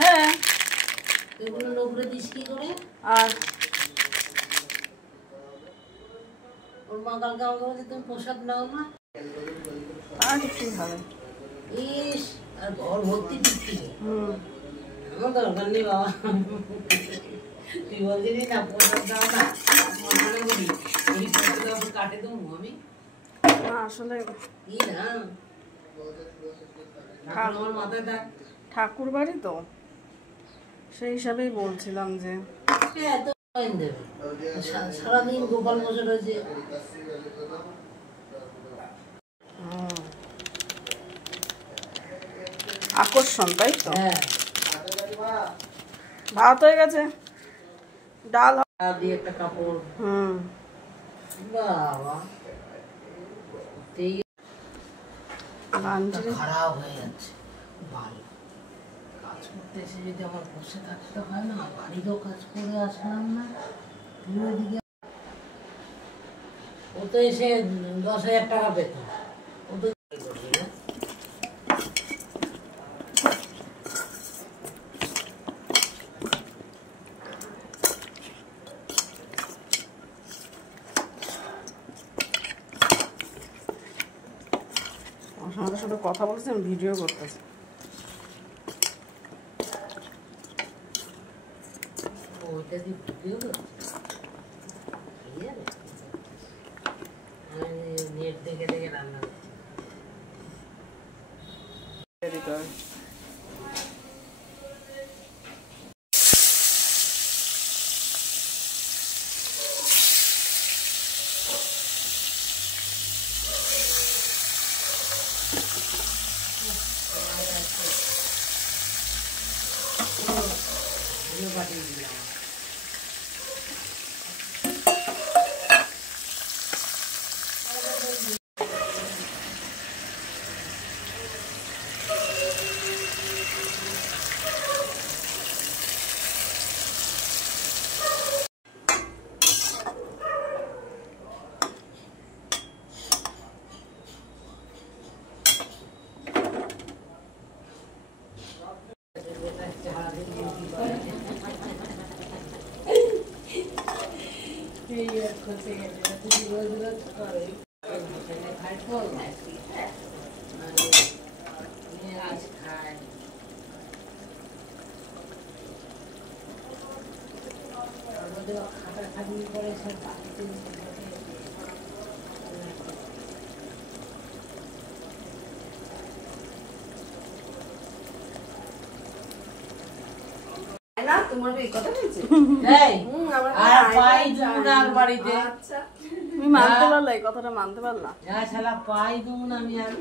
হ্যাঁ এগুলো নোংরা দিস কি করে? আর ওর মা কালকে আমাকে বলছে তুমি প্রসাদ নাও না। আর কি হবে? ইস আর ঘর ভর্তি দিচ্ছি। আমার দরকার নেই বাবা, তুই বলছিলি না প্রসাদ দাও না, মনে করি এই প্রসাদ কাটে দেবো আমি। আসলে কি না আমার মাথায় থাক, ঠাকুর বাড়ি তো সেই হিসাবেই বলছিলাম যে এত দেবে সারাদিন গোপাল মশা রয়েছে। আকর্ষণ তাই তো। হ্যাঁ ভাত হয়ে গেছে, ডাল দিয়ে একটা কাপড়। বাবা খারাপ হয়ে যাচ্ছে। ভালো কাজ করতে এসে যদি আমার বসে থাকতে হয় না, বাড়িরও কাজ করে আসলাম না, ওইদিকে ও তো এসে 10,000 টাকা পেত, ও তো আমাদের সাথে কথা বলছে, আমি ভিডিও করতেছি। ওইটা দিয়ে ভিডিও নেট দেখে দেখে রান্না করছি। পাঠিয়ে দিলাম খাটাখাটনি করে সব বাড়িতে মানতে পারলা, এই কথাটা মানতে পারলা? পাই দেবো না আমি আর